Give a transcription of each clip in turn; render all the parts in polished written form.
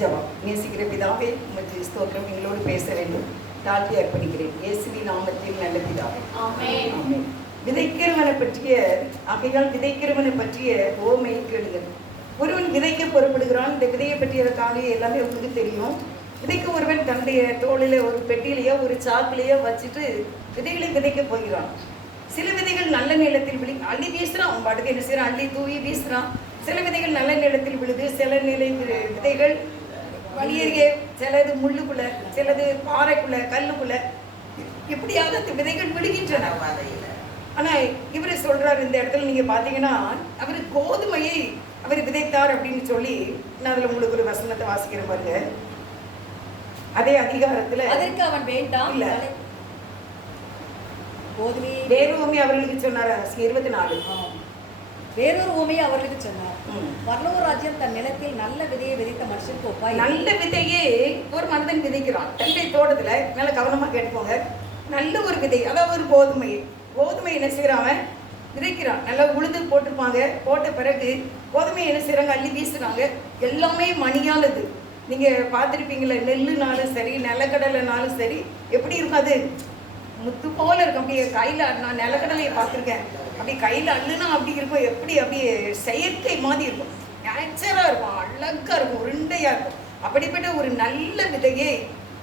ஜெபம். நேசிக்கிற பிதாவே, உமக்கு ஸ்தோத்திரம். எங்களோடு பேச வேண்டும். தாழ்த்தி அர்ப்பணிக்கிறேன். இயேசுவின் நாமத்தில் நல்ல பிதாவே, ஆமென். ஆமென். விதைக்கிறவனை பற்றிய ஆகையால் விதைக்கிறவனை பற்றிய ஓமையை கேளுங்கள். ஒருவன் விதைக்க புறப்படுகிறான். இந்த விதையை பற்றிய காலையை எல்லாமே உங்களுக்கு தெரியும். விதைக்க ஒருவன் தன்னுடைய தோளில் ஒரு பெட்டியிலையோ ஒரு சாக்கிலையோ வச்சுட்டு விதைகளை விதைக்க போகிறான். சில விதைகள் நல்ல நிலத்தில் அள்ளி வீசுறான். அவன் பாட்டுக்கு என்ன செய்யறான்? அள்ளி தூவி வீசுறான். சில விதைகள் நல்ல நிலத்தில் விழுது. சில விதைகள் வழியறிய, சிலது முள்ளுக்குள்ள, சிலது பாறைக்குள்ள, கல்லுக்குள்ள, எப்படியாவது அந்த விதைகள் விழுகின்றன. ஆனா இவரு சொல்றாரு, இந்த இடத்துல நீங்க பாத்தீங்கன்னா அவரு கோதுமையை அவர் விதைத்தார் அப்படின்னு சொல்லி, நான் அதுல உங்களுக்கு ஒரு வசனத்தை வாசிக்கிற பாருங்க. அதே அதிகாரத்துல அதற்கு அவன் வேண்டாம் இல்ல, கோதுமையை வேறோமே அவர்களுக்கு சொன்னார். 24 வேறொரு ஊமையை அவர்களுக்கு சொன்னார். பரலோக ராஜ்யம் தன் நிலத்தில் நல்ல விதையை விதைத்த மனுஷனுக்கு ஒப்பாய். நல்ல விதையே ஒரு மனிதன் விதைக்கிறான் தன்னுடைய தோட்டத்துல. நல்ல கவனமா கேட்டுப்போங்க. நல்ல ஒரு விதை, அதாவது ஒரு கோதுமை என்ன செய்யறான்? விதைக்கிறான். நல்லா உழுது போட்டிருப்பாங்க. போட்ட பிறகு கோதுமையை என்ன செய்யறாங்க? அள்ளி வீசுறாங்க. எல்லாமே மணியானது. நீங்க பார்த்துருப்பீங்களே, நெல்லுனாலும் சரி, நிலக்கடலைனாலும் சரி, எப்படி இருக்கும்? அது முத்து போல இருக்கும். அப்படியே கையில, நான் நிலக்கடலையை பார்த்துருக்கேன், அப்படி கையில அள்ளுனா அப்படி இருக்கும். எப்படி அப்படியே செயற்கை மாதிரி இருக்கும், நேச்சரா இருக்கும், அழகா இருக்கும், உருண்டையா இருக்கும். அப்படிப்பட்ட ஒரு நல்ல விதையை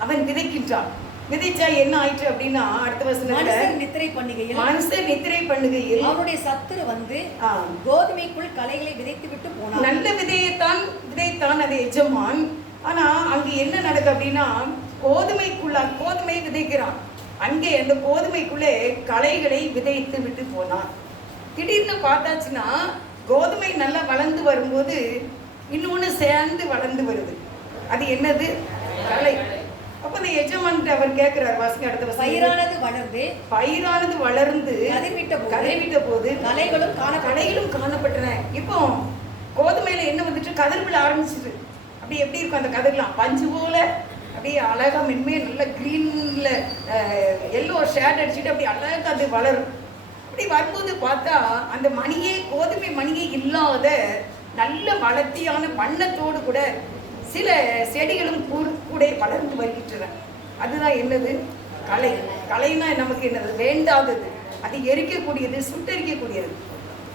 அவன் விதைக்கின்றான். விதைச்சா என்ன ஆயிற்று அப்படின்னா, அடுத்த வசனத்துல மனுஷர் நித்திரை பண்ணுகையில் அவனுடைய சத்துரு வந்து கோதுமைக்குள் களைகளை விதைத்து விட்டு போனான். நல்ல விதையைத்தான் விதைத்தான் அது எஜமான். ஆனா அங்க என்ன நடக்கு அப்படின்னா, கோதுமை விதைக்கிறான். அங்கே அந்த கோதுமைக்குள்ளே களைகளை விதைத்து விட்டு போனான். திடீர்னு பார்த்தாச்சுன்னா கோதுமை நல்லா வளர்ந்து வரும்போது இன்னொன்று சேர்ந்து வளர்ந்து வருது. அது என்னது? களை. அப்ப அந்த எஜமான் அவர் கேட்கிறார், வாசிங்க அடுத்த வசனம். பயிரானது வளர்ந்து கதிர்விட்ட போது களைகளும் காணப்பட்டன. இப்போ கோதுமையில என்ன வந்துட்டு? கதிர் விழ ஆரம்பிச்சிட்டு. அப்படி எப்படி இருக்கும் அந்த கதிர்லாம்? பஞ்சு போல அப்படியே அழகா மென்மையா நல்ல கிரீன்ல எல்லோ ஷேட் அடிச்சுட்டு அப்படி அழகா அது வளரும். அப்படி வரும்போது பார்த்தா அந்த கோதுமை மணியே இல்லாத நல்ல வளர்த்தியான வண்ணத்தோடு கூட சில செடிகளும் கூட வளர்ந்து வருகின்றன. அதுதான் என்னது? களைனா நமக்கு என்னது? வேண்டாதது, அது எரிக்கக்கூடியது, சுட்டரிக்கக்கூடியது.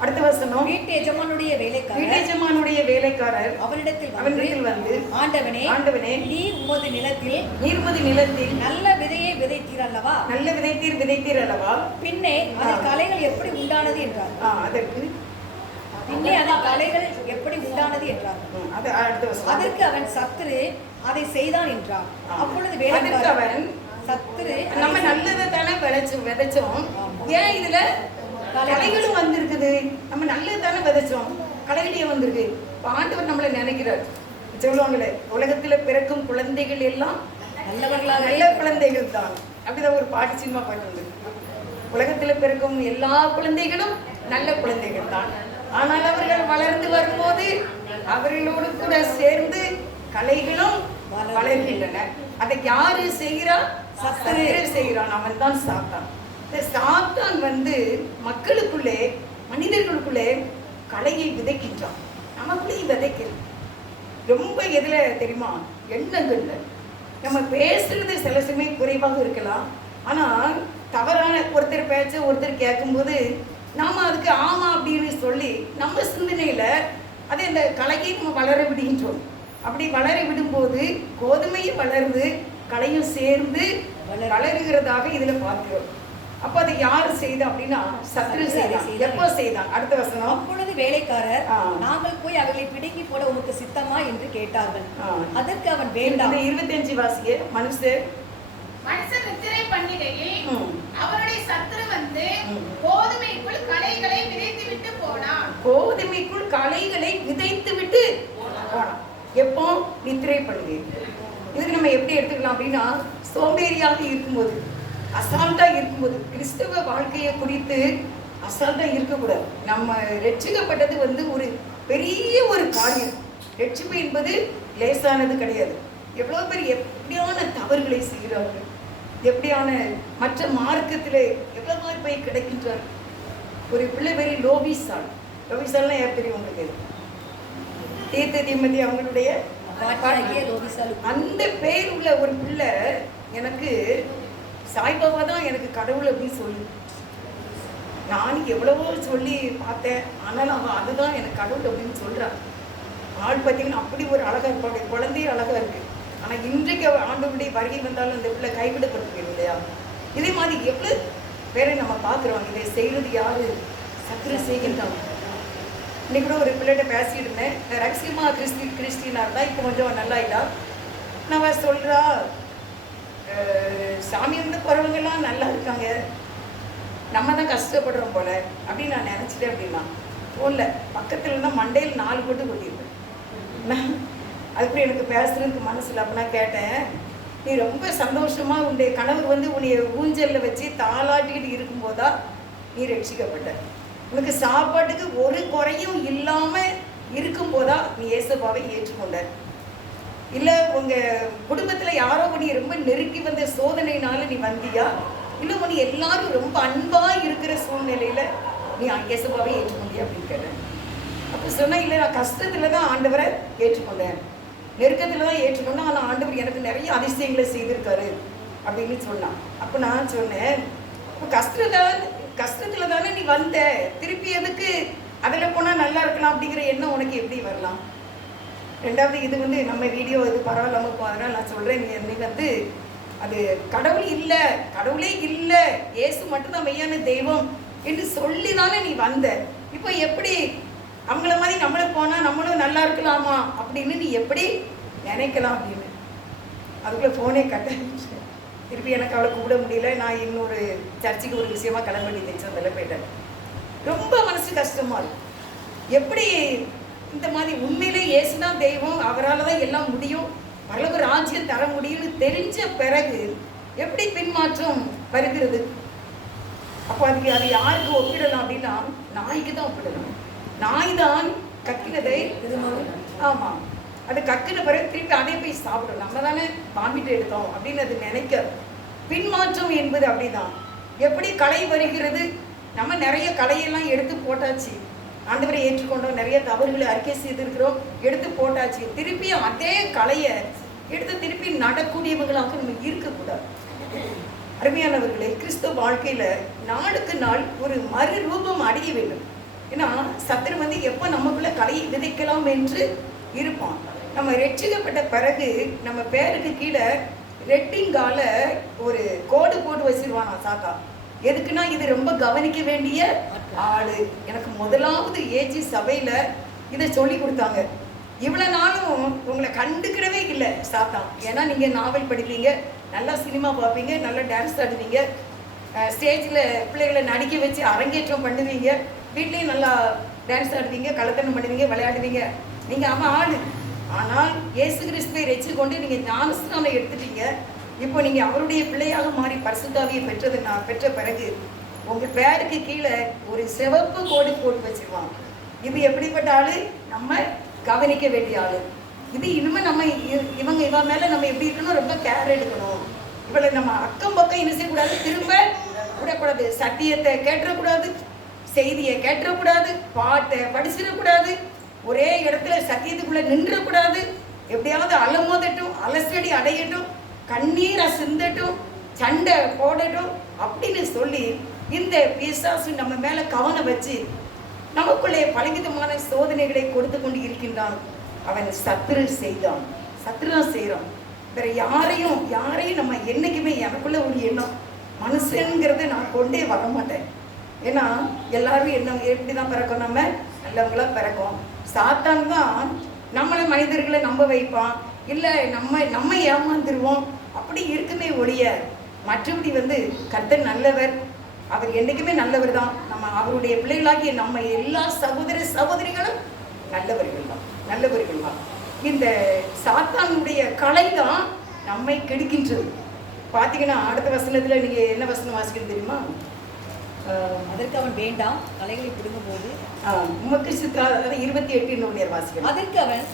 அடுத்த வசனம். வீட்டு எஜமானுடைய வேலைக்காரர் அவனிடத்தில் வந்து, ஆண்டவனே, நீர் உமது நிலத்தில் நல்ல விதையை விதைத்தீர் அல்லவா? பின்னே அது களைகள் எப்படி உண்டானது என்றார். அதற்கு அவன் சத்துரு அதை செய்தான் என்றார். அப்பொழுது அவன் சத்துரு, நம்ம நல்லதை தானே விதைச்சோம், ஏன் இதுல களைகளும் வந்திருக்குது? நம்ம நல்லது தானே விதைச்சோம், களைகளே வந்திருக்கு. ஆண்டவர் நம்மளை நினைக்கிறார். சொல்லுவாங்களே, உலகத்துல பிறக்கும் குழந்தைகள் எல்லாம் நல்ல குழந்தைகள் தான். அப்படிதான் ஒரு பாட்டு சினிமா பாட்டு வந்து, உலகத்துல பிறக்கும் எல்லா குழந்தைகளும் நல்ல குழந்தைகள் தான். ஆனால் அவர்கள் வளர்ந்து வரும்போது அவர்களோடு கூட சேர்ந்து களைகளும் வளர்கின்றன. அதை யாரு செய்கிறான்? செய்கிறான். அவன் தான் சாத்தான். இந்த சாத்தான் வந்து மக்களுக்குள்ளே, மனிதர்களுக்குள்ளே களையை விதைக்கின்றான். நமக்குள்ளேயும் விதைக்கிறான். ரொம்ப எதுல தெரியுமா? எண்ணங்கள்ல. நம்ம பேசுறது சில சமயம் குறைவாக இருக்கலாம். ஆனால் தவறான ஒருத்தர் பேச்ச ஒருத்தர் கேட்கும்போது நாம அதுக்கு ஆமா அப்படின்னு சொல்லி நம்ம சிந்தனையில அதை அந்த களையை நம்ம வளர விடுகின்றோம். அப்படி வளர விடும்போது கோதுமையும் வளர்ந்து களையும் சேர்ந்து வளருகிறதாக இதுல பார்க்கிறோம். அப்ப அதை யாரு செய்தா அப்படின்னா, சத்துரு செய்தான். எப்போ செய்தான்? அடுத்த வசனம். அப்பொழுது வேலைக்காரர், நாங்கள் போய் அவர்களை பிடுங்கி போட உமக்கு சித்தமா என்று கேட்டார்கள். அதற்கு அவன் வேண்டாம். 25 வாசிய. மனுஷன் நித்திரை பண்ணுகையில் அவருடைய சத்துரு வந்து கோதுமைக்குள் களைகளை விதைத்து விட்டு போனான். எப்போ? நித்திரை பண்ணுகை. இதுக்கு நம்ம எப்படி எடுத்துக்கலாம் அப்படின்னா, சோம்பேறியாக இருக்கும்போது, அசால்ட்டா இருக்கும்போது, கிறிஸ்தவ வாழ்க்கையை குறித்து அசால்ட்டா இருக்கக்கூடாது. நம்ம ரட்சிக்கப்பட்டது வந்து ஒரு பெரிய ஒரு காரியம். ரட்சிப்பு என்பது லேசானது கிடையாது. எவ்வளோ பேர் எப்படியான தவறுகளை செய்கிறார்கள், எப்படியான மற்ற மார்க்கத்தில் எவ்வளோ மாதிரி போய் கிடைக்கின்றார். ஒரு பிள்ளை பேர் லோபிசால். லோபிசால்னா யார் தெரியும் உங்களுக்கு? தீர்த்த தீமதி அவங்களுடைய பாட்டியாகிய லோபிசாலு. அந்த பேர் உள்ள ஒரு பிள்ளை எனக்கு சாய்பாபா தான் எனக்கு கடவுள் அப்படின்னு சொல்லு. நான் எவ்வளவோ சொல்லி பார்த்தேன், ஆனாலும் அவன் அதுதான் எனக்கு கடவுள் அப்படின்னு சொல்கிறான். ஆள் பார்த்தீங்கன்னா அப்படி ஒரு அழகாக இருப்பாங்க, குழந்தையும் அழகாக இருக்குது. ஆனால் இன்றைக்கு ஆண்டவருடைய வருகை வந்தாலும் அந்த பிள்ளை கைவிடப்பட்டிருக்கு இல்லையா? இதே மாதிரி எவ்வளோ பேரை நம்ம பார்க்குறோம். இதை செய்கிறது யார்? சத்திர செய்கின்றாங்க. இன்னைக்கு கூட ஒரு பிள்ளைகிட்ட பேசிட்டு இருந்தேன். ரகசியமாக கிறிஸ்டினாக இருந்தா, இப்போ கொஞ்சம் நல்லா இல்லா. நான் சொல்கிறா, சாமி வந்து போகிறவங்கெல்லாம் நல்லா இருக்காங்க, நம்ம தான் கஷ்டப்படுறோம் போல அப்படின்னு நான் நினச்சிட்டேன். அப்படின்னா ஃபோனில் பக்கத்தில் இருந்தால் மண்டையில் 4 போட்டு கொட்டியிருப்பேன். அதுக்கு எனக்கு பேசுறதுக்கு மனசில். அப்போ நான் கேட்டேன், நீ ரொம்ப சந்தோஷமாக உன்னுடைய கணவர் வந்து உன்னைய ஊஞ்சலில் வச்சு தாளாட்டிக்கிட்டு இருக்கும்போதா நீ ரட்சிக்கப்பட்ட? உனக்கு சாப்பாட்டுக்கு ஒரு குறையும் இல்லாமல் இருக்கும்போதா நீ இயேசுபாவை ஏற்றுக்கொண்ட? இல்லை உங்கள் குடும்பத்தில் யாரோ நீ ரொம்ப நெருக்கி வந்த சோதனையினால நீ வந்தியா? இல்லை உன்னை எல்லாரும் ரொம்ப அன்பாக இருக்கிற சூழ்நிலையில் நீ இயேசுபாவை ஏற்றுக்கொண்டியா அப்படின்னு கேட்டேன். அப்போ சொன்னேன், இல்லை நான் கஷ்டத்தில் தான் ஆண்டவரை ஏற்றுக்கொண்டேன், நெருக்கத்தில் தான் ஏற்றுக்கொண்டேன், ஆனால் ஆண்டவர் எனக்கு நிறைய அதிசயங்களை செய்திருக்காரு அப்படின்னு சொன்னான். அப்போ நான் சொன்னேன், இப்போ கஷ்டத்தில் தானே நீ வந்த, திருப்பி எதுக்கு அதில் போனால் நல்லா இருக்கலாம் அப்படிங்கிற எண்ணம் உனக்கு எப்படி வரலாம்? ரெண்டாவது, இது வந்து நம்ம வீடியோ இது பரவாயில்லாமல் இருக்கும், அதனால் நான் சொல்கிறேன், நீ வந்து அது கடவுள் இல்லை, கடவுளே இல்லை, இயேசு மட்டும்தான் மெய்யான தெய்வம் என்று சொல்லி தானே நீ வந்த. இப்போ எப்படி அவங்கள மாதிரி நம்மளும் போனால் நம்மளும் நல்லா இருக்கலாமா அப்படின்னு நீ எப்படி நினைக்கலாம் அப்படின்னு. அதுக்குள்ளே ஃபோனே கட்ட திருப்பி எனக்கு அவளை கூப்பிட முடியல. நான் இன்னொரு சர்ச்சுக்கு ஒரு விஷயமா கிளம்ப வேண்டிய அதில் போயிட்டேன். ரொம்ப மனசு கஷ்டமாக இருக்கும். எப்படி இந்த மாதிரி உண்மையிலே இயேசுதான் தெய்வம், அவரால் தான் எல்லாம் முடியும், பரலோக ராஜ்யம் தர முடியும்னு தெரிஞ்ச பிறகு எப்படி பின்மாற்றம் வருகிறது? அப்போ அதுக்கு அது யாருக்கு ஒப்பிடலாம் அப்படின்னா, நாய்க்கு தான் ஒப்பிடலாம். நாய் தான் கக்கினதை ஆமாம், அது கக்கின பிறகு திருப்பி அதே போய் சாப்பிடும். நம்ம தானே வாமிட்டு எடுத்தோம் அப்படின்னு அது நினைக்க. பின்மாற்றம் என்பது அப்படிதான். எப்படி களை வருகிறது? நம்ம நிறைய களையெல்லாம் எடுத்து போட்டாச்சு, ஆண்டவரை ஏற்றுக்கொண்டோம், நிறைய தவறுகளை அறிக்கை செய்திருக்கிறோம், எடுத்து போட்டாச்சு. திருப்பி அதே களையை எடுத்து திருப்பி நடக்கூடியவங்களாக நம்ம இருக்கக்கூடாது. அருமையானவர்களே, கிறிஸ்துவ வாழ்க்கையில் நாளுக்கு நாள் ஒரு மறுரூபம் அடைய வேண்டும். ஏன்னா சத்துரு வந்து எப்போ நமக்குள்ள கலையை விதைக்கலாம் என்று இருப்பான். நம்ம ரட்சிக்கப்பட்ட பிறகு நம்ம பேருக்கு கீழே ரெட்டிங்கால ஒரு கோடு போட்டு வச்சிருவான் சாத்தா. எதுக்குன்னா, இது ரொம்ப கவனிக்க வேண்டிய ஆளு. எனக்கு முதலாவது ஏஜி சபையில் இதை சொல்லி கொடுத்தாங்க. இவ்வளோ நாளும் உங்களை கண்டுக்கிடவே இல்லை சாத்தான். ஏன்னா நீங்கள் நாவல் படிப்பீங்க, நல்லா சினிமா பார்ப்பீங்க, நல்லா டான்ஸ் ஆடுவீங்க, ஸ்டேஜில் பிள்ளைகளை நடிக்க வச்சு அரங்கேற்றம் பண்ணுவீங்க, வீட்லேயும் நல்லா டான்ஸ் ஆடுவீங்க, கலத்தனம் பண்ணுவீங்க, விளையாடுவீங்க. நீங்கள் ஆமாம் ஆளு. ஆனால் இயேசு கிறிஸ்துவை ரட்சிக்கொண்டு நீங்கள் ஞானஸ்நானம் எடுத்துட்டீங்க. இப்போ நீங்கள் அவருடைய பிள்ளையாக மாறி பரிசுத்தாவியை பெற்ற பிறகு உங்கள் பேருக்கு கீழே ஒரு சிவப்பு கோடு போட்டு வச்சிருவாங்க. இது எப்படிப்பட்ட ஆளு? நம்ம கவனிக்க வேண்டிய ஆளு. இது இனிமேல் நம்ம இவன் மேலே நம்ம எப்படி இருக்கணும், ரொம்ப கேர் எடுக்கணும். இவளை நம்ம அக்கம் பக்கம் என்ன செய்யக்கூடாது, திரும்ப விடக்கூடாது, சத்தியத்தை கேட்டுறக்கூடாது, செய்தியை கேட்டுறக்கூடாது, பாட்டை படிச்சிடக்கூடாது, ஒரே இடத்துல சத்தியத்துக்குள்ளே நின்றக்கூடாது. எப்படியாவது அலமோதட்டும், அலசடி அடையட்டும், கண்ணீரை சிந்தட்டும், சண்டை போடட்டும் அப்படின்னு சொல்லி இந்த பிசாசு நம்ம மேலே கவனம் வச்சு நமக்குள்ளே பலவிதமான சோதனைகளை கொடுத்து கொண்டு இருக்கின்றான். அவன் சத்துரு செய்தான், சத்துருதான் செய்கிறான். வேற யாரையும் நம்ம என்னைக்குமே, எனக்குள்ள ஒரு எண்ணம், மனுஷங்கிறத நான் கொண்டே வர மாட்டேன். ஏன்னா எல்லாரும் என்ன எப்படி தான் பிறக்கும், நம்ம நல்லவங்களாம் பிறக்கும். சாத்தான் தான் நம்மளை மனிதர்களை நம்ப வைப்பான், இல்லை நம்ம ஏமாந்துருவோம். அப்படி இருக்குமே ஒழிய மற்றபடி வந்து கர்த்தர் நல்லவர், அவர் என்றைக்குமே நல்லவர் தான். நம்ம அவருடைய பிள்ளைகளாகிய நம்ம எல்லா சகோதரிகளும் நல்லவர்கள் தான். இந்த சாத்தானுடைய கலை தான் நம்மை கெடுக்கின்றது. பார்த்தீங்கன்னா அடுத்த வசனத்தில் நீங்கள் என்ன வசனம் வாசிக்கிறது தெரியுமா? அதற்கு அவன் வேண்டாம், கலைகளை பிடுங்கும் போது உமக்கு சித்தா 28 வாசிக்கிறோம். அதற்கு அவன்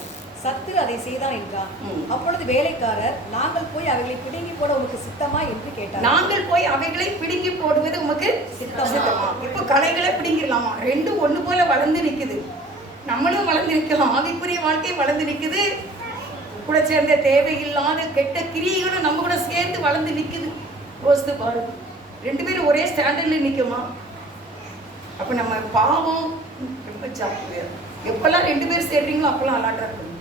சத்துரு அதை செய்தான் என்றான். அப்பொழுது வேலைக்காரர், நாங்கள் போய் அவைகளை பிடுங்கி போட உமக்கு சித்தமா என்று கேட்டார். நாங்கள் போய் அவைகளை பிடுங்கி போடுவது உமக்கு சித்தமா? இப்போ கலைகளை பிடுங்கிடலாமா? ரெண்டும் ஒன்று போல வளர்ந்து நிற்குது. நம்மளும் வளர்ந்து நிற்கலாம், ஆவிக்குரிய வாழ்க்கை வளர்ந்து நிற்குது, கூட சேர்ந்த தேவையில்லாத கெட்ட கிரியைகளும் நம்ம கூட சேர்ந்து வளர்ந்து நிக்குது. யோசித்து பாரு, 2 பேரும் ஒரே ஸ்டாண்டர்ட்ல நிக்குமா? அப்ப நம்ம பாவம் ரொம்ப ஜாக்கிரதையா. எப்பெல்லாம் 2 பேரும் சேர்றீங்களோ அப்பெல்லாம் அலாட்டா இருக்கணும்.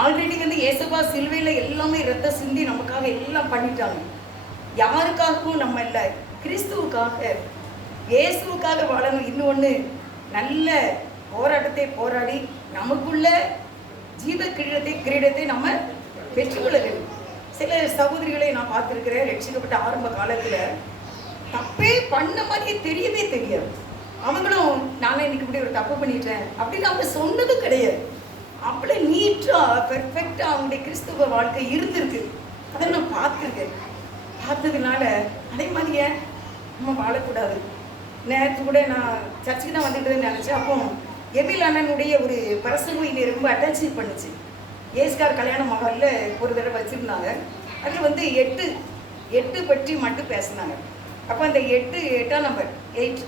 ஆல்ரெடி வந்து இயேசுவா சிலுவையில எல்லாமே ரத்த சிந்தி நமக்காக எல்லாம் பண்ணிட்டாங்க. யாருக்காகவும் நம்ம இல்லை, கிறிஸ்துவுக்காக, இயேசுவுக்காக வாழணும். இன்னொன்று, நல்ல போராட்டத்தை போராடி நமக்குள்ள ஜீவ கிரீடத்தை நம்ம பெற்றுக்கொள்ள வேண்டும். சில சகோதரிகளை நான் பார்த்துருக்கிறேன், ரட்சிக்கப்பட்ட ஆரம்ப காலத்தில் தப்பே பண்ண மாதிரியே தெரியவே தெரியாது. அவங்களும் நானே இன்னைக்கு இப்படி ஒரு தப்பு பண்ணிட்டேன் அப்படின்னு அவங்க சொன்னதும் கிடையாது. அப்படியே நீட்டாக பெர்ஃபெக்டாக அவங்களுடைய கிறிஸ்துவ வாழ்க்கை இருந்திருக்கு. அதை நான் பார்த்துருக்கேன். பார்த்ததுனால அதே மாதிரியே நம்ம வாழக்கூடாது. நேற்று கூட நான் சர்ச்சுக்கு தான் வந்துட்டு நினச்சேன். அப்போ எமில் அண்ணனுடைய ஒரு பிரசங்கம் என்னை ரொம்ப அட்டாச் பண்ணுச்சு. ஏஸ்கார் கல்யாண மகாலில் ஒரு தடவை வச்சுருந்தாங்க. அதில் வந்து 8 பற்றி மட்டும் பேசினாங்க. அப்போ அந்த 8ஆம் நம்பர் 8,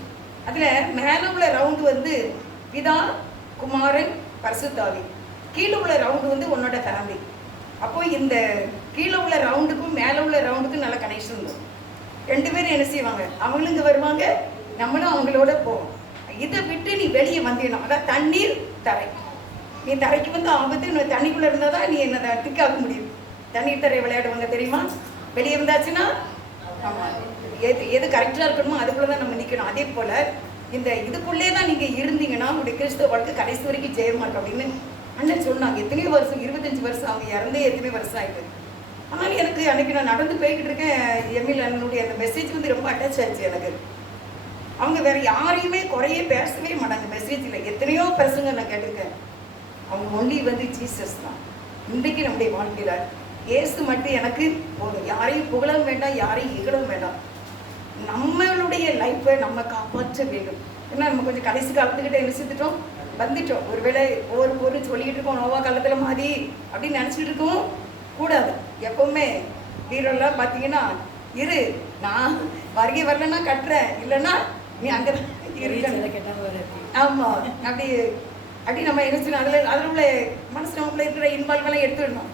அதில் மேலே உள்ள ரவுண்டு வந்து பிதா, குமாரன், பரிசுத்தாவி. கீழே உள்ள ரவுண்டு வந்து உன்னோட ஃபேமிலி. அப்போ இந்த கீழே உள்ள ரவுண்டுக்கும் மேலே உள்ள ரவுண்டுக்கும் நல்ல கனெக்ஷன் இருக்கும். 2 பேரும் என்ன செய்வாங்க, அவங்களும் இங்கே வருவாங்க, நம்மளும் அவங்களோட போவோம். இதை விட்டு நீ வெளியே வந்திடணும். அதான் தண்ணீர் தரை. நீ தரைக்கு வந்து ஆபத்து, நீ தண்ணிக்குள்ளே இருந்தால் தான் நீ என்ன டிக்காக முடியும். தண்ணீர் தரை விளையாடுவாங்க தெரியுமா? வெளியே இருந்தாச்சுன்னா ஆமாம், எது கரெக்டாக இருக்கணுமோ அதுக்குள்ளே தான் நம்ம நிற்கணும். அதே போல் இந்த இதுக்குள்ளே தான் நீங்கள் இருந்தீங்கன்னா உங்களுடைய கிறிஸ்துவ வாழ்க்கை கடைசி வரைக்கும் ஜெயமா இருக்கும் அப்படின்னு அண்ணன் சொன்னாங்க. எத்தனையோ வருஷம், 25 வருஷம், அவங்க இறந்தே எத்தனையோ வருஷம் ஆகிட்டு. ஆனால் எனக்கு அன்றைக்கி நான் நடந்து போய்கிட்டு இருக்கேன், எமில் அண்ணனுடைய அந்த மெசேஜ் வந்து ரொம்ப அட்டாச் ஆயிடுச்சு எனக்கு. அவங்க வேறு யாரையுமே குறையே பேசவே மாட்டாங்க மெசேஜில். எத்தனையோ பசங்க நான் கேட்டிருக்கேன். அவங்க ஒன்லி வந்து ஜீசஸ் தான். இன்றைக்கு நம்முடைய வாழ்க்கையில் ஏசு மட்டும் எனக்கு போதும். யாரையும் புகழவும் வேண்டாம், யாரையும் இகழவும் வேண்டாம். நம்மளுடைய லைஃப்பை நம்ம காப்பாற்ற வேண்டும். ஏன்னா நம்ம கொஞ்சம் கடைசி காலத்துக்கிட்ட என்ன செஞ்சுட்டோம், வந்துட்டோம். ஒருவேளை ஒரு சொல்லிக்கிட்டு இருக்கோம், நோவா காலத்தில் மாதிரி அப்படின்னு நினச்சிட்டு இருக்கவும் கூடாது. எப்பவுமே வீரெல்லாம் பார்த்தீங்கன்னா, இரு நான் வருகை வரலன்னா கட்டுறேன், இல்லைன்னா நீ அங்கே தான் ஆமாம், அப்படி நம்ம என்ன செய்யணும், அதில் உள்ள மனசு நமக்குள்ள இருக்கிற இன்வால்வெல்லாம் எடுத்துடணும்.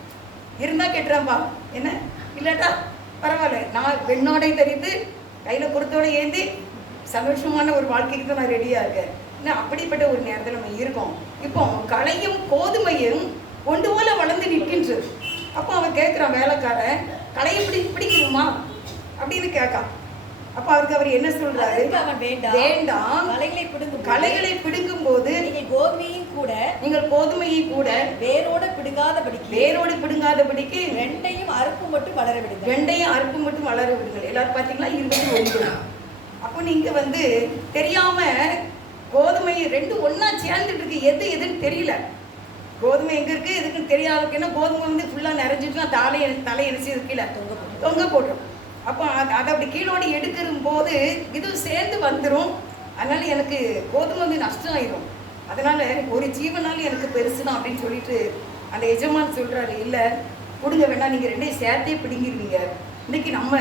இருந்தால் கெட்டுறேன்ப்பா என்ன, இல்லாட்டா பரவாயில்ல, நான் பெண்ணோடை தெரிந்து கையில் பொறுத்தோட ஏந்தி சந்தோஷமான ஒரு வாழ்க்கைக்கு தான் நான் ரெடியாக இருக்கேன். ஏன்னா அப்படிப்பட்ட ஒரு நேரத்தில் நம்ம இருக்கோம். இப்போ களையும் கோதுமையும் ஒன்று போல வளர்ந்து நிற்கின்றது. அப்போ அவன் கேட்குறான், வேலைக்காரன் களையை பிடிக்கணுமா அப்படின்னு கேட்கான். அப்போ அதுக்கு அவர் என்ன சொல்றாரு, வேண்டாம், களைகளை பிடுங்கும் போது நீங்கள் கோதுமையை கூட வேரோடு பிடுங்காதபடிக்கு 2 அறுப்பு மட்டும் வளர விடுங்கள். எல்லாரும் பார்த்தீங்களா 21. அப்போ நீங்க வந்து தெரியாம கோதுமை 2 ஒண்ணா சேர்ந்துட்டு இருக்கு, எதுன்னு தெரியல. கோதுமை எங்க இருக்கு எதுக்குன்னு தெரியாது. ஏன்னா கோதுமை வந்து ஃபுல்லா நிறைஞ்சிட்டுனா தலை எரிச்சு கீழே தொங்க போடுறோம். அப்போ அதை அப்படி கீழோடி எடுக்கிற போது இது சேர்ந்து வந்துடும். அதனால எனக்கு கோதுமை வந்து நஷ்டம் ஆயிடும். அதனால ஒரு ஜீவனாலும் எனக்கு பெருசு தான் அப்படின்னு சொல்லிட்டு அந்த எஜமான் சொல்றாரு, இல்லை கொடுங்க வேண்டாம், நீங்கள் 2 சேர்த்தே பிடிங்கிருவீங்க. இன்னைக்கு நம்ம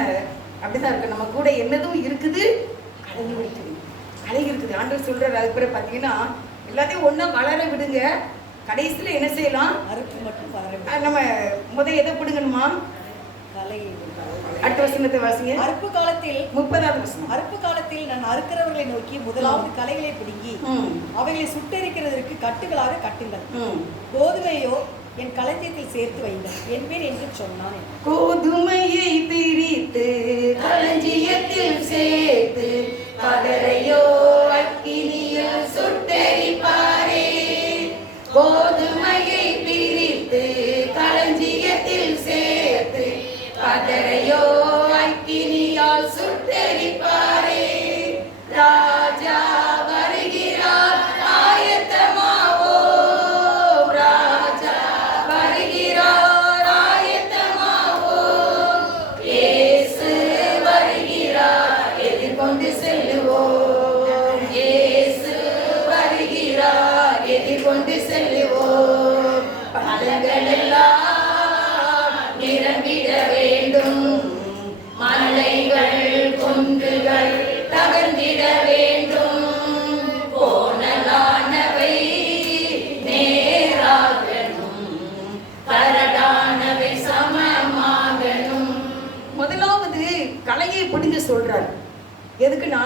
அப்படிதான் இருக்கு. நம்ம கூட என்னதும் இருக்குது, கலை இருக்குது. ஆண்டவர் சொல்றாரு. அதுக்கு பிறகு பார்த்தீங்கன்னா எல்லாத்தையும் ஒன்றா வளர விடுங்க, கடைசியில் என்ன செய்யலாம், அறுப்பு மட்டும் வளர. நம்ம எதை பிடுங்கணுமா, அடுத்த வசனத்தை வாசிங்க. அறுப்பு காலத்தில் 30வது வசனம். அறுப்பு காலத்தில் நான் அறுக்கிறவர்களை நோக்கி முதலாவது களைகளை பிடுங்கி அவைகளை சுட்டெரிக்கிறதற்கு கட்டுகளாக கட்டுங்கள், கோதுமையோ என் களஞ்சியத்தில் சேர்த்து வைங்கள் என்பேன் என்று சொன்னான். கோதுமையை பிரித்து களஞ்சியத்தில் சேர்த்து பதரையோ அக்கினியில் சுட்டெரிப்பாரே. கோதுமையை பிரித்து களஞ்சியத்தில் சேர்த்து பதரையோ அக்கினியால் சுட்டெரிப்பாரே. ராஜா வருகிறார் ஆயத்தமாவோ, ராஜா வருகிறார் ஆயத்தமாவோ. இயேசு வருகிறார் எதிர்கொண்டு செல்லுவோம், இயேசு வருகிறார் எதிர்கொண்டு செல்லுவோம். பலங்கள் எல்லாம் நிரம்பிட வேண்டும், கலையை பிடிங்க சொல்றாரு. எதுக்குன்னா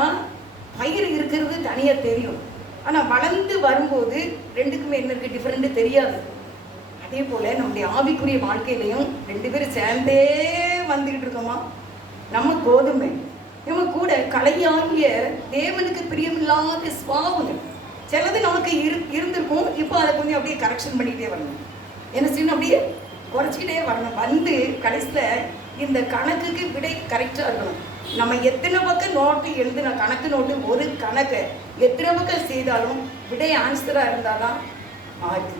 பயிர் இருக்கிறது தனியா தெரியும், ஆனா வளர்ந்து வரும்போது ரெண்டுக்குமே என்ன இருக்கு டிஃபரெண்ட் தெரியாது. அதே போல நம்முடைய ஆவிக்குரிய வாழ்க்கையிலையும் ரெண்டு பேரும் சேர்ந்தே வந்துகிட்டு இருக்கோமா. நம்ம கோதுமை, நம்ம கூட கலையாகிய தேவனுக்கு பிரியமில்லாத சுவாபங்கள் சிலது நமக்கு இருந்திருக்கும். இப்போ அதை கொஞ்சம் அப்படியே கரெக்ஷன் பண்ணிகிட்டே வரணும். என்ன செய்யணும், அப்படியே குறைச்சிக்கிட்டே வரணும். வந்து கடைசியில் இந்த கணக்குக்கு விடை கரெக்டாக இருக்கணும். நம்ம எத்தனை பக்கம் நோட்டு எழுதுன கணக்கு நோட்டு ஒரு கணக்கை எத்தனை பக்கம் செய்தாலும் விடை ஆன்சராக இருந்தால் தான் மார்க்.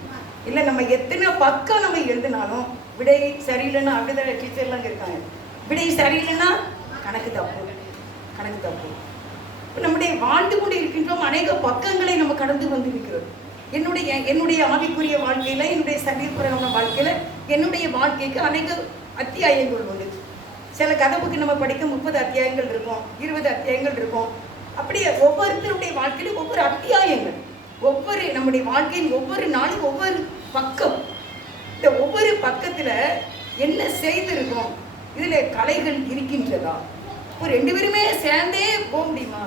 இல்லை நம்ம எத்தனை பக்கம் நம்ம எழுதினாலும் விடை சரியில்லைன்னா, அப்படிதான் டீச்சர்லாம் இருக்காங்க, விடை சரியில்லைன்னா கணக்கு தப்பு, கணக்கு தப்பு. நம்முடைய வாழ்ந்து கொண்டு இருக்கின்றோம், அநேக பக்கங்களை நம்ம கடந்து வந்திருக்கிறோம். என்னுடைய ஆவிக்குரிய வாழ்க்கையில, என்னுடைய சரீரபூர்வ வாழ்க்கையில, என்னுடைய வாழ்க்கைக்கு அநேக அத்தியாயங்கள் உண்டு. சில கதவுக்கு நம்ம படிக்க 30 அத்தியாயங்கள் இருக்கும், 20 அத்தியாயங்கள் இருக்கும். அப்படியே ஒவ்வொருத்தருடைய வாழ்க்கையிலும் ஒவ்வொரு அத்தியாயங்கள், ஒவ்வொரு நம்முடைய வாழ்க்கையின் ஒவ்வொரு நாளும் ஒவ்வொரு பக்கம். இந்த ஒவ்வொரு பக்கத்துல என்ன செய்திருக்கோம், இதுல கலைகள் இருக்கின்றதா? இப்போ ரெண்டு பேருமே சேர்ந்தே போக முடியுமா?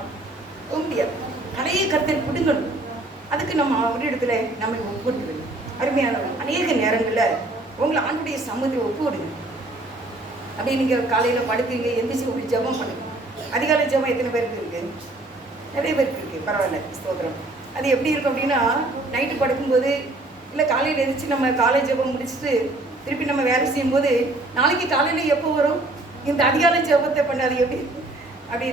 போக முடியாது. கலையை கருத்தில் பிடுங்கணும். அதுக்கு நம்ம ஒரு இடத்துல நம்ம ஒப்புடுது. அருமையான அநேக நேரங்களில் உங்களை ஆண்டுடைய சமூகத்தை ஒப்புவிடுங்க. அப்படி நீங்கள் காலையில் படுக்கிறீங்க, எந்திரிச்சு ஒரு ஜபம் பண்ணுங்க. அதிகாலை ஜபம் எத்தனை பேருக்கு இருக்கு? நிறைய பேருக்கு இருக்கு. பரவாயில்ல, ஸ்தோத்திரம். அது எப்படி இருக்கும் அப்படின்னா, நைட்டு படுக்கும்போது இல்லை காலையில் எந்திரிச்சு நம்ம காலை ஜபம் முடிச்சுட்டு திருப்பி நம்ம வேலை செய்யும்போது நாளைக்கு காலையில் எப்போ வரும் இந்த அதிகாலை ஜபத்தை பண்ணாது. எப்படி அப்படி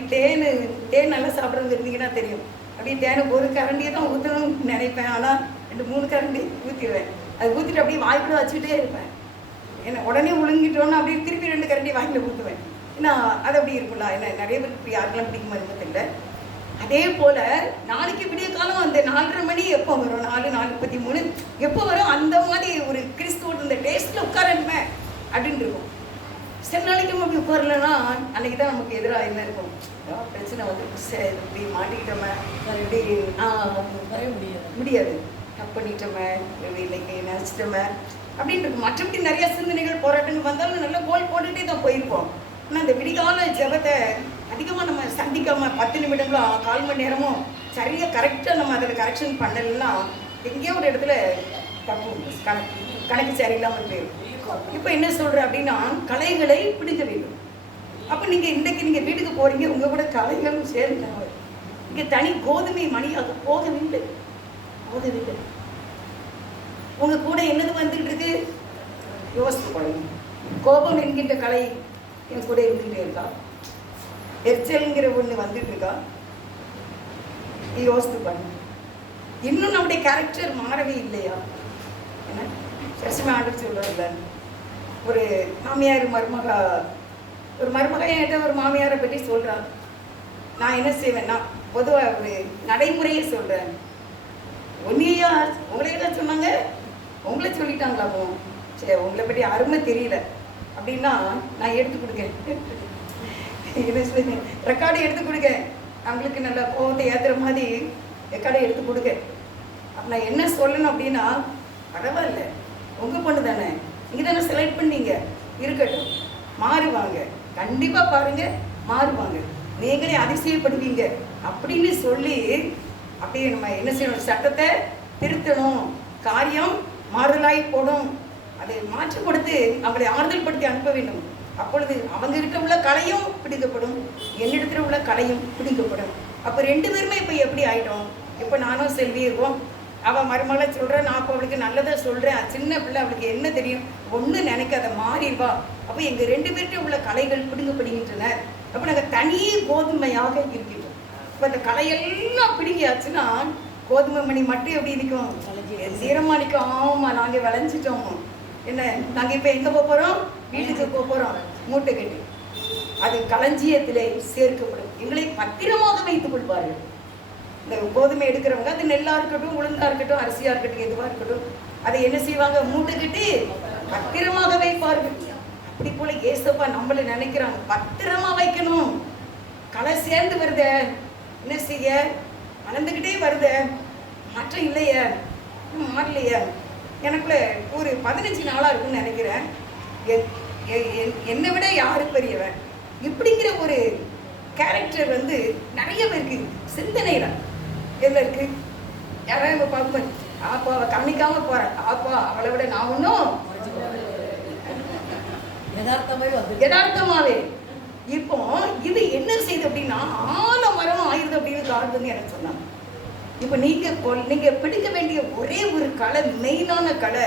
தேன் நல்லா சாப்பிட்றது இருந்தீங்கன்னா தெரியும். அப்படியே தேனை ஒரு கரண்டியை தான் ஊற்றணும்னு நினைப்பேன், ஆனால் 2-3 கரண்டி ஊற்றிடுவேன். அது ஊற்றிட்டு அப்படியே வாய்ப்புட வச்சுக்கிட்டே இருப்பேன். ஏன்னா உடனே விழுங்கிட்டோன்னா அப்படியே திருப்பி 2 கரண்டி வாங்கில ஊற்றுவேன். ஏன்னா அது அப்படி இருக்கும்ல. ஏன்னா நிறைய பேருக்கு இப்படி யாருக்கெல்லாம் பிடிக்குமா இருக்க இல்லை. அதே போல் நாளைக்கு விடிய காலம் அந்த 4:30 மணி எப்போ வரும், 4:43 எப்போ வரும், அந்த மாதிரி ஒரு கிறிஸ்துவோட இந்த டேஸ்ட்டில் உட்காரணுமே அப்படின்னு இருக்கும். சில நாளைக்கு நம்ம அப்படி உட்காரலன்னா அன்றைக்கி தான் நமக்கு எதிராக என்ன இருக்கும், பிரச்சனை வந்து இப்படி மாட்டிக்கிட்டோமே, இப்படி வர முடியாது, தப்பு பண்ணிட்டோமே, இன்னைக்கு நினச்சிட்டோமே அப்படின்னு இருக்கும். மற்றபடி நிறைய சிந்தனைகள் போராட்டங்கள் வந்தாலும் நல்லா கோல் போட்டுகிட்டே தான் போயிருப்போம். ஆனால் இந்த விடிகால ஜபத்தை அதிகமாக நம்ம சந்திக்காமல் 10 நிமிடங்களோ 1/4 மணி நேரமும் சரியாக கரெக்டாக நம்ம அதில் கரெக்ஷன் பண்ணலைன்னா எங்கேயோ ஒரு இடத்துல தப்பு கணக்கு சரியில்லாமல் போயிடும். இப்போ என்ன சொல்கிறேன் அப்படின்னா, கலைகளை பிடிக்க வேண்டும். அப்போ நீங்கள் இன்றைக்கு நீங்கள் வீட்டுக்கு போகிறீங்க, உங்கள் கூட கலைகளும் சேர்ந்தாங்க. இங்கே தனி கோதுமை மணியாக போகவில்லை. உங்கள் கூட என்னது வந்துட்டு இருக்கு யோசித்து பாருங்க. கோபம் என்கின்ற கலை என் கூட இருந்துகிட்டே இருக்கா? எரிச்சல்ங்கிற ஒன்று வந்துட்டு இருக்கா? யோசித்து பாருங்க. இன்னும் நம்முடைய கேரக்டர் மாறவே இல்லையா? என்ன சரஸ்வதி ஆண்டு சொல்லுவாங்கல்ல, ஒரு மாமியார் ஒரு மருமக என்கிட்ட ஒரு மாமியாரை பற்றி சொல்கிறான். நான் என்ன செய்வேன்னா, பொதுவாக ஒரு நடைமுறையே சொல்கிறேன். உன்னையா உங்களையெல்லாம் சொன்னாங்க, உங்களை சொல்லிட்டாங்களாமோ, சரி உங்களை பற்றி அருமை தெரியல அப்படின்னா நான் எடுத்து கொடுக்கேன், ரெக்கார்டு எடுத்து கொடுக்க, அவங்களுக்கு நல்லா கோவத்தை ஏற்றுற மாதிரி ரெக்கார்டை எடுத்து கொடுக்க. அப்போ நான் என்ன சொல்லணும் அப்படின்னா, பரவாயில்ல உங்கள் பொண்ணு தானே, நீங்கள் தானே செலக்ட் பண்ணீங்க, இருக்கட்டும், மாறுவாங்க, கண்டிப்பாக பாருங்கள் மாறுவாங்க, நீங்களே அதிசயப்படுவீங்க அப்படின்னு சொல்லி அப்படியே நம்ம என்ன செய்யணும், சட்டத்தை திருத்தணும், காரியம் மாறுதலாய் போடும், அதை மாற்றி கொடுத்து அவங்களை ஆறுதல் படுத்தி அனுப்ப வேண்டும். அப்பொழுது அவங்ககிட்ட உள்ள கலையும் பிடிக்கப்படும், என்னிடத்துல உள்ள கலையும் பிடிக்கப்படும். அப்போ 2 பேருமே இப்போ எப்படி ஆகிட்டோம்? இப்போ நானும் செல்வி இருக்கோம், அவள் மருமகளை சொல்கிறேன், நான் இப்போ அவளுக்கு நல்லதாக சொல்கிறேன். சின்ன பிள்ளை, அவளுக்கு என்ன தெரியும், ஒன்றும் நினைக்காத மாறிடுவா. அப்போ எங்கள் 2 பேர்கிட்ட உள்ள கலைகள் பிடுங்கப்படுகின்றன. அப்போ நாங்கள் தனி கோதுமையாக இருக்கின்றோம். இப்போ அந்த கலையெல்லாம் பிடிங்கியாச்சுன்னா கோதுமை மணி மட்டும் எப்படி இருக்கும், சீரமாக நிற்கும். ஆமாம், நாங்கள் விளைஞ்சிட்டோம். என்ன, நாங்கள் இப்போ எங்கே போக போகிறோம்? வீட்டுக்கு போக போகிறோம். மூட்டை கட்டி அது களஞ்சியத்திலே சேர்க்கப்படும். எங்களை பத்திரமாக வைத்துக் கொள்வார்கள். இந்த கோதுமை எடுக்கிறவங்க, அது நெல்லாக இருக்கட்டும், உளுந்தாக இருக்கட்டும், அரிசியாக இருக்கட்டும், எதுவாக இருக்கட்டும், அதை என்ன செய்வாங்க, மூட்டை கட்டி பத்திரமாக வைப்பார்கள். அப்படி போல ஏசப்பா நம்மளை நினைக்கிறாங்க, பத்திரமா வைக்கணும். களை சேர்ந்து வருத, என்ன செய்ய, வளர்ந்துக்கிட்டே வருத, மாற்றம் இல்லையே, மாறலையே. எனக்குள்ள ஒரு 15 நாளாக இருக்குன்னு நினைக்கிறேன். என்னை விட யாரு பெரியவன், இப்படிங்கிற ஒரு கேரக்டர் வந்து நிறைய பேருக்கு சிந்தனையில எதில் இருக்கு. யாராவது பார்க்கும்போது அப்போ அவள் கவனிக்காம போறேன், அப்போ அவளை விட நான் ஒன்றும் யதார்த்தமாவே. இப்போ இது என்ன செய்யுது அப்படின்னா ஆலமரம் ஆயிருது அப்படின்னு காடு வந்து எனக்கு சொன்னாங்க. இப்போ நீங்க பிடிக்க வேண்டிய ஒரே ஒரு கலை, மெயினான கலை,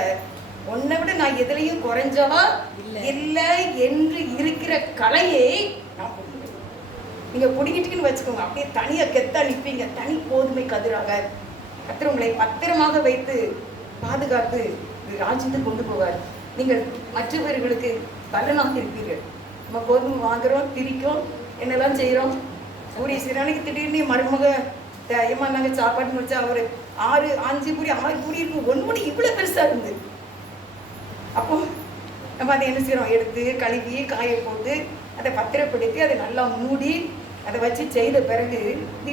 உன்னை விட நான் எதுலையும் குறைஞ்சவா இல்லை என்று இருக்கிற கலையை நான் பிடிக்கிறேன். நீங்க பிடிக்கிட்டுன்னு வச்சுக்கோங்க, அப்படியே தனியா கெத்தா நிற்பீங்க. தனி கோதுமை கதிராக கர்த்தர் உங்களை பத்திரமாக வைத்து பாதுகாத்து ராஜ்யத்துக்கு கொண்டு போவார். நீங்கள் மற்றவர்களுக்கு பலனாக இருப்பீர்கள். நம்ம கோதுமை வாங்குறோம், திரிக்கும், என்னெல்லாம் செய்கிறோம். சூரிய சிறானிக்கு திடீர்னு மருமக ஏமா நாங்கள் சாப்பாடு முடிச்சா ஒரு 5 பூரி 6 பூரி இருக்கும், 1 மணி இவ்வளோ பெருசாக இருந்து. அப்போ நம்ம அதை என்ன செய்கிறோம், எடுத்து கழுவி காய போட்டு அதை பத்திரப்படுத்தி அதை நல்லா மூடி அதை வச்சு செய்த பிறகு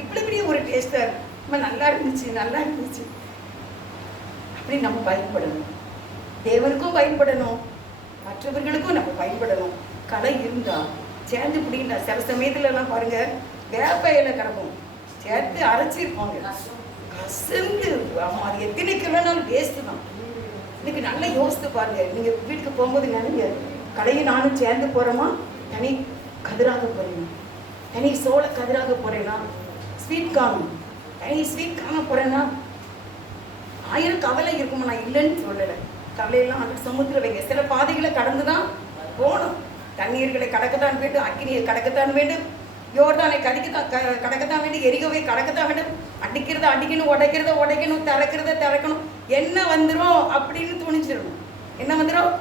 இவ்வளோ பெரிய ஒரு டேஸ்ட்டாக நம்ம நல்லா இருந்துச்சு அப்படி நம்ம பயன்படணும். தேவனுக்கும் பயன்படணும், மற்றவர்களுக்கும் நம்ம பயன்படணும். கலை இருந்தா சேர்ந்து பிடிக்கிட்டா. சில சமயத்துலலாம் பாருங்க, வேப்பையில கிடக்கும், சேர்த்து அரைச்சிருப்பாங்க, கசந்து. ஆமா, அது எத்தனை கிலோனாலும் வேஸ்ட்டு தான். இன்னைக்கு நல்லா யோசித்து பாருங்க. நீங்க வீட்டுக்கு போகும்போது நினைங்க, கலையும் நானும் சேர்ந்து போறோமா, தனி கதிராக போறேனா, தனி சோள கதிராக போறேனா, ஸ்வீட் கார்ன் தனி ஸ்வீட் கார்ன போறேன்னா 1000 கவலை இருக்குமா, நான் இல்லைன்னு சொல்லலை. கவலையெல்லாம் அந்த சமுத்திரம் வைங்க. சில பாதைகளை கடந்து தான் போகணும். தண்ணீர்களை கடக்கத்தான் வேண்டும், அக்கினியை கடக்கத்தான் வேண்டும், யோர்தானை கடக்கத்தான் வேண்டும், எரிகோவை கடக்கத்தான் வேண்டும். அடிக்கிறத அடிக்கணும், உடைக்கணும், திறக்கணும். என்ன வந்துடும் அப்படின்னு துணிச்சிடணும். என்ன வந்துடும்?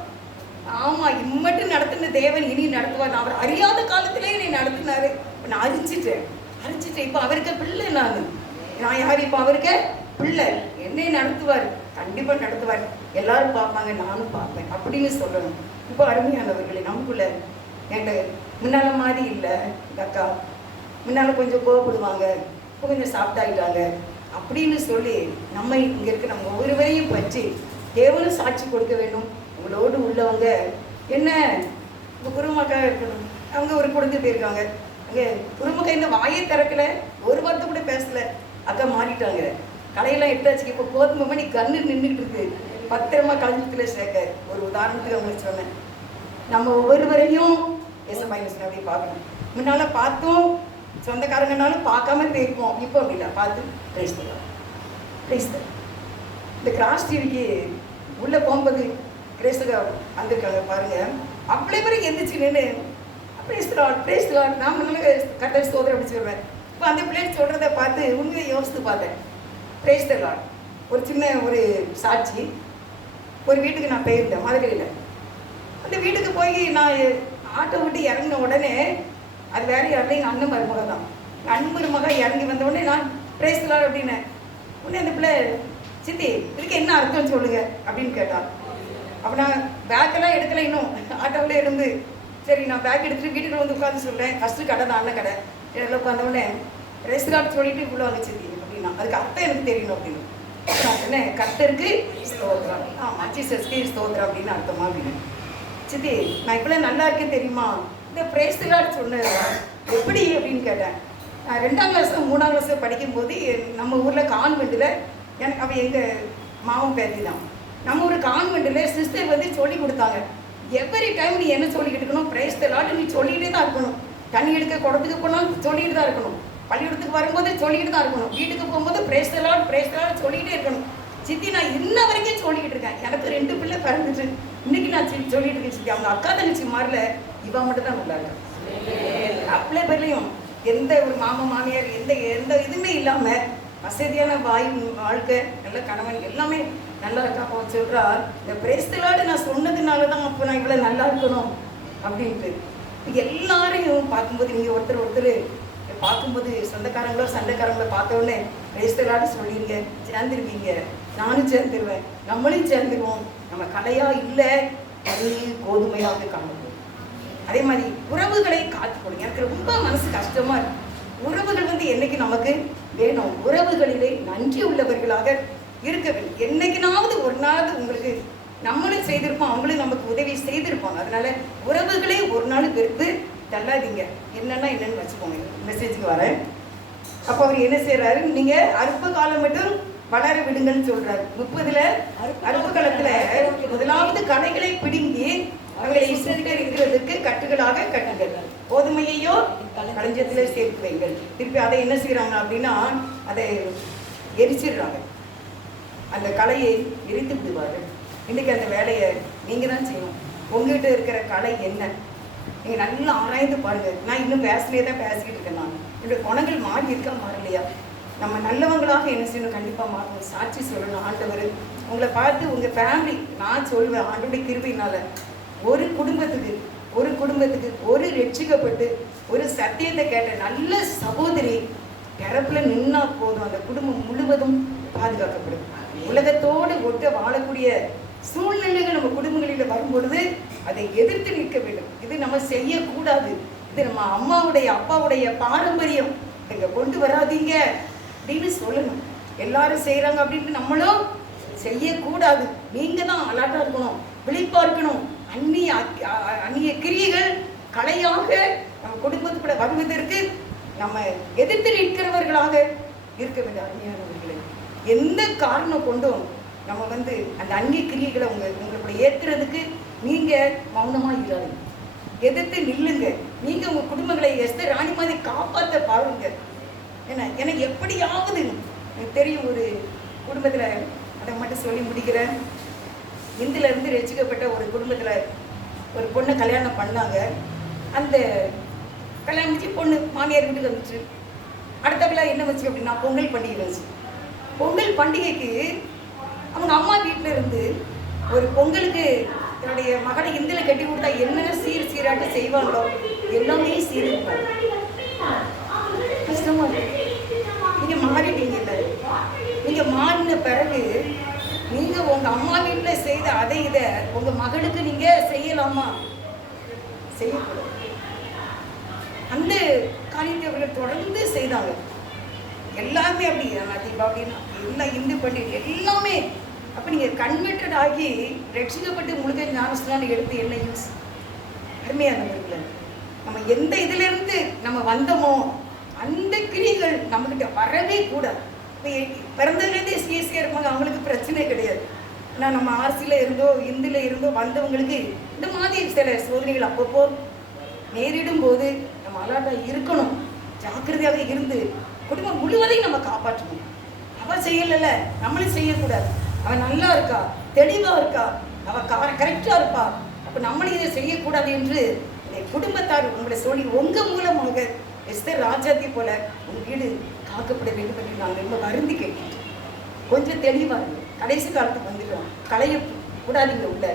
ஆமா, இம்மட்டும் நடத்தின தேவன் இனி நடத்துவார். அவர் அறியாத காலத்திலே என்னை நடத்தினாரு. நான் அரிச்சிட்டேன். இப்போ அவருக்கு பிள்ளை. நான் யார்? இப்போ அவருக்கு பிள்ளை. என்னை நடத்துவார், கண்டிப்பா நடத்துவார். எல்லாரும் பார்ப்பாங்க, நானும் பார்ப்பேன் அப்படின்னு சொல்லணும். இப்போ அருமையானவர்களே, நமக்குள்ள என்கிட்ட முன்னால மாதிரி இல்லை. இந்த அக்கா முன்னால கொஞ்சம் கோவப்படுவாங்க, இப்போ கொஞ்சம் சாப்பிட்டாயிட்டாங்க அப்படின்னு சொல்லி நம்ம இங்கே இருக்க நம்ம ஒவ்வொருவரையும் பற்றி தேவனும் சாட்சி கொடுக்க வேண்டும். உங்களோடு உள்ளவங்க என்ன இப்போ குருமக்கா இருக்கணும், அவங்க ஒரு குழந்தை போயிருக்காங்க. அங்கே குருமக்கா இந்த வாயை திறக்கல, ஒரு வார்த்தை கூட பேசல. அக்கா மாறிட்டாங்க, கடையெல்லாம் எடுத்தாச்சு. இப்போ கோதுமை மணி கண்ணு நின்றுட்டு இருக்கு, பத்திரமா கலஞ்சத்தில் சேர்க்க. ஒரு உதாரணத்துக்கு அவங்களுக்கு சொன்னேன். நம்ம ஒவ்வொருவரையும் அப்படி பார்க்கணும். முன்னால பார்த்தோம், சொந்தக்காரங்கனாலும் பார்க்காம போயிருப்போம். இப்போ அப்படின்னா பார்த்து கிரைஸ்தவம். இந்த கிராஸ் டிவிக்கு உள்ள போகும்போது கிரைஸ்தவ வந்திருக்காங்க பாருங்க. அவ்வளோ பேரும் எந்திரிச்சு நின்று நான் கர்த்தர் ஸ்தோத்திரம் அப்படி சொல்வேன். இப்போ அந்த பிள்ளைங்க சொல்றதை பார்த்து உண்மையை யோசித்து பார்த்தேன். Praise the Lord. ஒரு சின்ன ஒரு சாட்சி. ஒரு வீட்டுக்கு நான் போயிருந்தேன் மதுரையில். அந்த வீட்டுக்கு போய் நான் ஆட்டோ விட்டு இறங்கின உடனே, அது வேற யாரும் எங்கள் அண்ணன் மருமக தான். அண்ணன் மருமக இறங்கி வந்த உடனே நான் பிரேஸ் தி லார்ட் அப்படின்னேன். உடனே அந்த பிள்ளை, சித்தி இதுக்கு என்ன அர்த்தம்னு சொல்லுங்க அப்படின்னு கேட்டான். அப்போ நான் பேக்கெல்லாம் எடுக்கல, இன்னும் ஆட்டோவில் இருந்து. சரி, நான் பேக் எடுத்துட்டு வீட்டுக்கு வந்து உட்காந்து சொல்கிறேன். ஃபஸ்ட்டு கடை தான், அண்ணன் கடை. எல்லாம் உட்காந்தவுடனே பிரேஸ் தி லார்ட் சொல்லிட்டு இவ்வளோ வாங்க சித்தி அப்படின்னா, அதுக்கு அர்த்தம் எனக்கு தெரியணும் அப்படின்னு. நான் சொன்னேன், கர்த்தருக்கு ஸ்தோத்திரம், ஜீசஸ்க்கு ஸ்தோத்திரம் அப்படின்னு அர்த்தமா அப்படின்னு. சித்தி நான் இப்போலாம் நல்லா இருக்கேன் தெரியுமா, இந்த பிரேஸ் தி லார்ட் சொன்னது எப்படி அப்படின்னு கேட்டேன். நான் 2ஆம் கிளாஸ் 3ஆம் கிளாஸ் படிக்கும்போது நம்ம ஊரில் கான்வெண்ட்டில், எனக்கு அவள் எங்கள் மாவும் பேத்தி தான், நம்ம ஒரு கான்வெண்ட்டில் சிஸ்டர் வந்து சொல்லி கொடுத்தாங்க. எவ்ரி டைம் நீ என்ன சொல்லிக்கிட்டு இருக்கணும், பிரேஸ் தி லார்ட் நீ சொல்லிகிட்டே தான் இருக்கணும். தண்ணி எடுக்க குடத்துக்கு போனாலும் சொல்லிகிட்டு தான் இருக்கணும், பள்ளிக்கூடத்துக்கு வரும்போது சொல்லிக்கிட்டு தான் இருக்கணும், வீட்டுக்கு போகும்போது பிரேஸ் தி லார்ட் சொல்லிக்கிட்டே இருக்கணும். சித்தி நான் இன்ன வரைக்கும் சொல்லிக்கிட்டு இருக்கேன். எனக்கு 2 பிள்ளை பிறந்துட்டு இன்னைக்கு நான் சொல்லிட்டு இருக்கேன் சித்தி. அவங்க அக்கா தங்கச்சி மாதிரில இவ மட்டும் தான் நல்லா இருக்கு. அவ்வளோ பேர்லையும் எந்த ஒரு மாமா மாமியார் எந்த இதுவுமே இல்லாமல் வசதியான வாழ்க்கை, நல்ல கணவன், எல்லாமே நல்லா இருக்கா. அப்போ சொல்கிறா, இந்த பிரேஸ் தி லார்ட் நான் சொன்னதுனால தான் அப்போ நான் இவ்வளோ நல்லா இருக்கணும் அப்படின்ட்டு. எல்லாரையும் பார்க்கும்போது நீங்கள் ஒருத்தர் பார்க்கும்போது சொந்தக்காரங்களோ சண்டைக்காரங்களோ பார்த்த உடனே பிரேஸ் தி லார்ட் சொல்லிடுங்க, சேர்ந்துருவீங்க, நானும் சேர்ந்துருவேன், நம்மளையும் சேர்ந்துருவோம். நம்ம கலையா இல்லை, கோதுமையாவது காணப்போம். அதே மாதிரி உறவுகளை காத்துக்கொள்ளுங்க. எனக்கு ரொம்ப மனசு கஷ்டமா இருக்கு. உறவுகள் வந்து என்னைக்கு நமக்கு வேணும், உறவுகளிலே நன்றி உள்ளவர்களாக இருக்க வேண்டும். என்னைக்குனாவது ஒரு நாள் உங்களுக்கு நம்மளும் செய்திருப்போம், அவங்களும் நமக்கு உதவி செய்திருப்பாங்க. அதனால உறவுகளே ஒரு நாள் வெறுத்து தள்ளாதீங்க. என்னன்னா என்னன்னு வச்சுக்கோங்க. மெசேஜுக்கு வரேன். அப்போ அவர் என்ன செய்யறாரு, நீங்க அற்ப காலம் மட்டும் வளர விடுங்கன்னு சொல்றாரு. 30ல அற்ப காலத்துல முதலாவது கடைகளை பிடுங்கி அவங்களை சுட்டெரிக்கிறதுக்கு கட்டுகளாக கட்டுங்கள், கோதுமையையோ களஞ்சியத்துல சேர்த்து வைங்கள். திருப்பி அதை என்ன செய்யறாங்க அப்படின்னா அதை எரிச்சிடுறாங்க. அந்த கலையை எரித்து விடுவாரு. இன்னைக்கு அந்த வேலையை நீங்க தான் செய்யணும். உங்ககிட்ட இருக்கிற கலை என்ன, நீங்க நல்லா ஆராய்ந்து பாருங்க. நான் இன்னும் பேசலையே தான் பேசிக்கிட்டு இருக்கேன். நான் என்னுடைய குணங்கள் மாறி இருக்கா மாறலையா? நம்ம நல்லவங்களாக என்ன செய்யணும், கண்டிப்பாக மாறணும். சாட்சி சொல்லணும். ஆண்டவர் உங்களை பார்த்து உங்கள் ஃபேமிலி, நான் சொல்வேன் ஆண்டோடைய கிருபையினால ஒரு குடும்பத்துக்கு ஒரு ரட்சிக்கப்பட்டு ஒரு சத்தியத்தை கேட்ட நல்ல சகோதரி பிறப்பில் நின்னா போதும், அந்த குடும்பம் முழுவதும் பாதுகாக்கப்படும். உலகத்தோடு ஒட்ட வாழக்கூடிய சூழ்நிலைகள் நம்ம குடும்பங்களில் வரும்பொழுது அதை எதிர்த்து நிற்க வேண்டும். இது நம்ம செய்யக்கூடாது. இது நம்ம அம்மாவுடைய அப்பாவுடைய பாரம்பரியம், இங்கே கொண்டு வராதீங்க அப்படின்னு சொல்லணும். எல்லாரும் செய்கிறாங்க அப்படின்ட்டு நம்மளும் செய்யக்கூடாது. நீங்கள் தான் அலர்ட்டாக இருக்கணும், விழிப்பாக இருக்கணும். அந்நிய கிரியைகள் கலையாக நம்ம குடும்பத்துக்குள்ள வருவதற்கு நம்ம எதிர்த்து நிற்கிறவர்களாக இருக்க வேண்டிய அருமையானவர்களே, எந்த காரணம் கொண்டும் நம்ம அந்த அந்நிய கிரியைகளை உங்களுக்குள்ள ஏற்றுறதுக்கு நீங்கள் மௌனமாக இல்லாதீங்க, எதிர்த்து நில்லுங்க. நீங்கள் உங்கள் குடும்பங்களை எஸ்தர் ராணி மாதிரி காப்பாற்ற பாருங்க. ஏன்னா எப்படியாவது எனக்கு தெரியும், ஒரு குடும்பத்தில் அதை மட்டும் சொல்லி முடிக்கிறேன். இந்திலேருந்து ரசிக்கப்பட்ட ஒரு குடும்பத்தில் ஒரு பொண்ணை கல்யாணம் பண்ணாங்க. அந்த கல்யாணம் முடிச்சு பொண்ணு மாமியார் வீட்டுக்கு வந்துச்சு. அடுத்தவங்கள என்ன வச்சு அப்படின்னா பொங்கல் பண்டிகை வந்துச்சு. பொங்கல் பண்டிகைக்கு அவங்க அம்மா வீட்டில் இருந்து ஒரு பொங்கலுக்கு என்னுடைய மகளை இந்தியில் கட்டி கொடுத்தா என்னென்ன சீராட்டு செய்வாங்களோ எல்லாமே சீர்ப்பாங்க. கஷ்டமா இருக்கு. நீங்கள் மாறிட்டீங்கல்ல, நீங்கள் மாறின பிறகு நீங்கள் உங்கள் அம்மா வீட்டில் செய்த அதை இதை உங்கள் மகளுக்கு நீங்கள் செய்யலாமா? செய்யக்கூடாது. அந்த காரியத்தை அவர்கள் தொடர்ந்து செய்தாங்க. எல்லாமே அப்படி தீபாவளினா எல்லாம் இந்து பண்டிகை எல்லாமே. அப்போ நீங்கள் கன்வெர்டட் ஆகி ரட்சிக்கப்பட்டு முழுக்க ஞானஸ்நானம் எடுத்து என்ன யூஸ்? அருமையானவர்களே, நம்ம எந்த இதிலிருந்து நம்ம வந்தோமோ அந்த கிரியைகள் நம்மக்கிட்ட வரவே கூடாது. இப்போ பிறந்ததுலேருந்தே சிஎஸ்சியாக இருப்பாங்க, அவங்களுக்கு பிரச்சனை கிடையாது. ஆனால் நம்ம ஆர்சியில் இருந்தோ இந்துல இருந்தோ வந்தவங்களுக்கு இந்த மாதிரி சில சோதனைகள் அப்பப்போ நேரிடும் போது நம்ம அலர்ட்டாக இருக்கணும். ஜாக்கிரதையாக இருந்து குடும்பம் முழுவதையும் நம்ம காப்பாற்றணும். அவள் செய்யலைல்ல, நம்மளும் செய்யக்கூடாது. அவன் நல்லா இருக்கா, தெளிவாக இருக்கா, அவள் கரெக்டாக இருப்பா, அப்போ நம்மளும் இதை செய்யக்கூடாது என்று இந்த குடும்பத்தார் உங்களை சொல்லி உங்கள் மூலமாக எஸ்தர் ராஜாத்தி போல உங்கள் வீடு காக்கப்பட வேண்டும் என்று நாங்கள் ரொம்ப வருந்தி கேட்கிறோம். கொஞ்சம் தெளிவாக இருக்கு. கடைசி காலத்துக்கு வந்துட்டோம். களைய கூடாதீங்க உள்ள.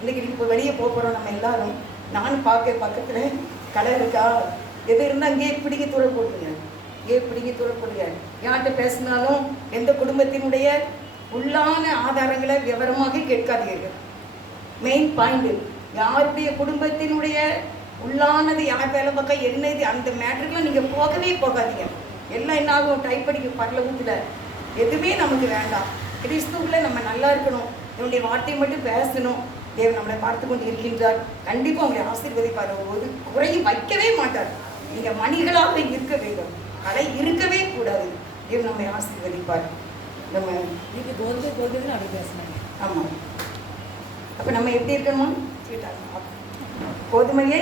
இன்றைக்கி இப்போ வெளியே போகிறோம் நம்ம எல்லாரும். நானும் பக்கத்தில் கடை இருக்கா, எது இருந்தால் அங்கேயே பிடிக்க தூர போட்டுங்க, இங்கேயே பிடிக்க தூர போட்டுங்க. யார்கிட்ட பேசினாலும் எந்த குடும்பத்தினுடைய உள்ளான ஆதாரங்களை விவரமாக கேட்காதீர்கள். மெயின் பாயிண்ட், யாருடைய குடும்பத்தினுடைய உள்ளானது யார் வேலை பார்க்க என்ன இது அந்த மேட்டருக்குலாம் நீங்கள் போகவே போகாதீங்க. எல்லாம் என்ன ஆகும், டைப் அடிக்க பரலவத்தில் எதுவுமே நமக்கு வேண்டாம். கிறிஸ்துவில் நம்ம நல்லா இருக்கணும், என்னுடைய வார்த்தையை மட்டும் பேசணும். தேவன் நம்மளை பார்த்து கொண்டு இருக்கின்றார். கண்டிப்பாக உங்களை ஆசீர்வதிப்பார். போது குறையும் வைக்கவே மாட்டார். நீங்கள் மணிகளாக இருக்க வேண்டும், கலை இருக்கவே கூடாது. தேவன் நம்மை ஆசீர்வதிப்பார். நம்ம இது கோதுமைன்னு அப்படி பேசினாங்க. ஆமாம். அப்போ நம்ம எப்படி இருக்கணுமா? கோதுமையை